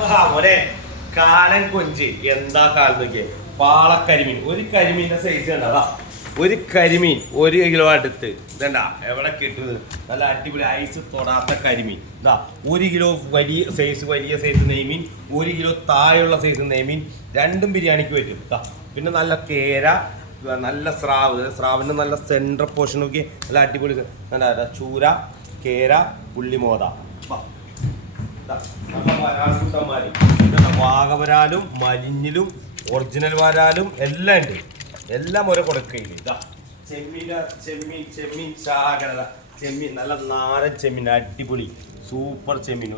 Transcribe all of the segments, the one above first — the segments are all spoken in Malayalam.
മോനെ കാലൻ കൊഞ്ച് എന്താ കാലം നോക്കിയേ പാളക്കരിമീൻ ഒരു കരിമീൻ്റെ സൈസ് കണ്ടാ ഒരു കരിമീൻ 1 കിലോ അടുത്ത് ഇതണ്ടാ എവിടെ കിട്ടുന്നത് നല്ല അടിപൊളി ഐസ് തൊടാത്ത കരിമീൻ ഇതാ 1 കിലോ വലിയ സൈസ് നെയ്മീൻ 1 കിലോ താഴെയുള്ള സൈസ് നെയ്മീൻ രണ്ടും ബിരിയാണിക്ക് പറ്റും ഇതാ പിന്നെ നല്ല കേര നല്ല സ്രാവിൻ്റെ നല്ല സെൻട്രൽ പോർഷൻ നോക്കി നല്ല അടിപൊളി നല്ല ചൂര കേര പുള്ളിമോത വാഗവരാലും മലിഞ്ഞിലും ഒറിജിനൽ വരാലും എല്ലാം ഉണ്ട് എല്ലാം ഓരോ കൊടുക്കയില്ല ഇതാ ചെമ്മീൻ ചാകര ചെമ്മീൻ നല്ല നാടൻ ചെമ്മീൻ അടിപൊളി സൂപ്പർ ചെമ്മീൻ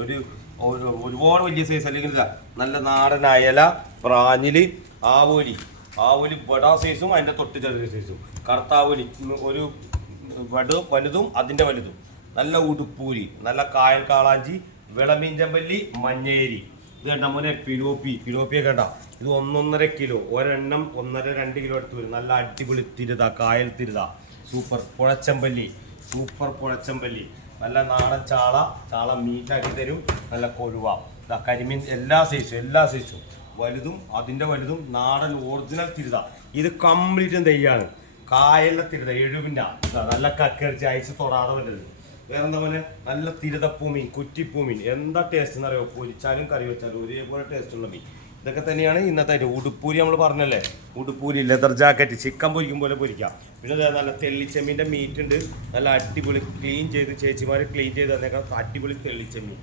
ഒരുപാട് വലിയ സൈസ് അല്ലെങ്കിൽ ഇതാ നല്ല നാടൻ അയല പ്രാഞ്ഞില് ആവോലി വട സൈസും അതിൻ്റെ തൊട്ട് ചെറിയ സൈസും കറുത്താവോലി ഒരു വലുതും അതിൻ്റെ വലുതും നല്ല ഉടുപ്പൂരി നല്ല കായൽ കാളാഞ്ചി വിളമീഞ്ചമ്പല്ലി മഞ്ഞേരി ഇത് കണ്ട മോനെ പിലോപ്പിയൊക്കെ കണ്ട ഇത് 1.5 കിലോ ഒരെണ്ണം 1.5-2 കിലോ എടുത്ത് വരും നല്ല അടിപൊളി തിരുത കായൽ തിരുത സൂപ്പർ പുഴച്ചമ്പല്ലി നല്ല നാടൻ ചാള മീറ്റാക്കി തരും നല്ല കൊഴുവ കരിമീൻ എല്ലാ സൈസും വലുതും അതിൻ്റെ വലുതും നാടൻ ഒറിജിനൽ തിരുത ഇത് കംപ്ലീറ്റും തെയ്യാണ് കായലിലെ തിരുത എഴുവിൻ്റെ നല്ല കക്കരച്ച് ഐസ് തൊടാതെ വലുത് വേറെന്താ പോലെ നല്ല തിരുതപ്പൂമീൻ കുറ്റിപ്പൂമീൻ എന്താ ടേസ്റ്റ് എന്നറിയോ പൊരിച്ചാലും കറി വെച്ചാലും ഒരേപോലെ ടേസ്റ്റ് ഉള്ള മീൻ ഇതൊക്കെ തന്നെയാണ് ഇന്നത്തെ ഉടുപ്പൂരി നമ്മൾ പറഞ്ഞല്ലേ ഉടുപ്പൂരി ലെതർ ജാക്കറ്റ് ചിക്കൻ പൊരിക്കും പോലെ പൊരിക്കാം പിന്നെ നല്ല തെള്ളിച്ചെമ്മീൻ്റെ മീറ്റ് ഉണ്ട് നല്ല അടിപൊളി ക്ലീൻ ചെയ്ത് ചേച്ചിമാർ ക്ലീൻ ചെയ്ത് തന്നേക്കാം അടിപൊളി തെള്ളിച്ചെമ്മീൻ